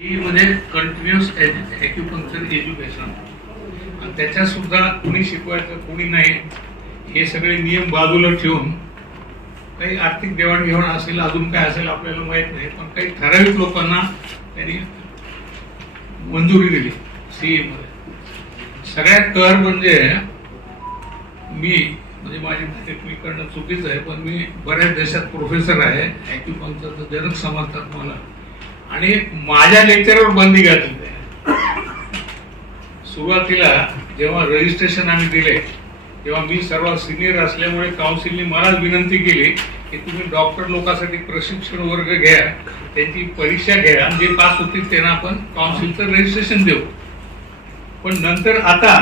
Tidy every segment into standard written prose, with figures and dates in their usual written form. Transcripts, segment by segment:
मध्ये continuous acupuncture education आणि त्याच्यात सुद्धा कोणी शिकवायचं कोणी नाही हे सगळे नियम बाजूला ठेवून काही आर्थिक देवाणघेवाण असेल अजून काय असेल आपल्याला माहित नाही, पण काही ठराविक लोकांना त्यांनी मंजुरी दिली सीए मध्ये. सगळ्यात कर म्हणजे म्हणजे माझी मी करणं चुकीचं आहे, पण मी बऱ्याच देशात प्रोफेसर आहे, ॲक्युपंक्चरचं जनक समजतात मला, आणि माझ्या लेक्चरवर बंदी घातली आहे. सुरुवातीला जेव्हा रजिस्ट्रेशन आम्ही दिले तेव्हा मी सर्वात सिनियर असल्यामुळे काउन्सिलने मला विनंती केली की तुम्ही डॉक्टर लोकांसाठी प्रशिक्षण वर्ग घ्या, त्यांची परीक्षा घ्या, जे पास होतील त्यांना आपण काउन्सिलचं रजिस्ट्रेशन देऊ. पण नंतर आता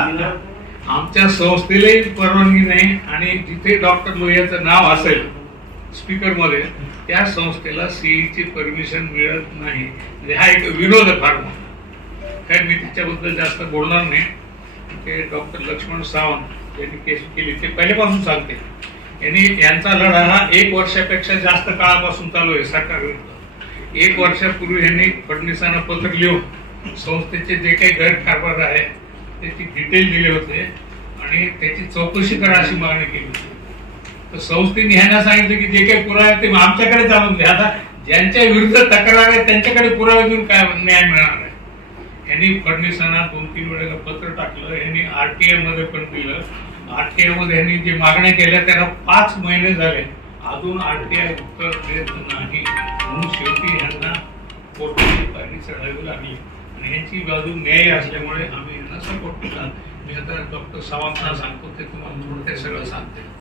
आमच्या संस्थेलाही परवानगी नाही आणि जिथे डॉक्टर लोहियाचं नाव असेल स्पीकर मध्ये त्या संस्थेला सीईची परमिशन मिळत नाही. म्हणजे हा एक विरोध आहे फार मोठा. काय मी त्याच्याबद्दल जास्त बोलणार नाही. ते डॉक्टर लक्ष्मण सावंत यांनी केस केली ते पहिल्यापासून सांगते. यांचा लढा हा 1 वर्षापेक्षा जास्त काळापासून चालू आहे सरकारविरुद्ध. 1 वर्षापूर्वी यांनी फडणवीसांना पत्र लिहून संस्थेचे जे काही गैरकारभार आहे त्याची डिटेल दिले होते आणि त्याची चौकशी करा अशी मागणी केली होती. तर संस्थेने ह्यांना सांगितलं की जे काही पुरावे ते आमच्याकडे चालून द्या. आता ज्यांच्या विरुद्ध तक्रार आहे त्यांच्याकडे पुरावे देऊन काय न्याय मिळणार आहे. यांनी फडणवीसांना 2-3 वेळेला पत्र टाकलं, यांनी आरटीआय मध्ये पण दिलं. आरटीआय मध्ये यांनी जे मागण्या केल्या त्याला 5 महिने झाले, अजून आरटीआय उत्तर देत नाही. म्हणून शेवटी यांना कोर्टाची पायरी चढावी लागली आणि यांची बाजू न्याय असल्यामुळे आम्ही यांना सपोर्ट केला. मी आता डॉक्टर सावंतांना सांगतो ते तुम्हाला थोडं ते सगळं सांगते.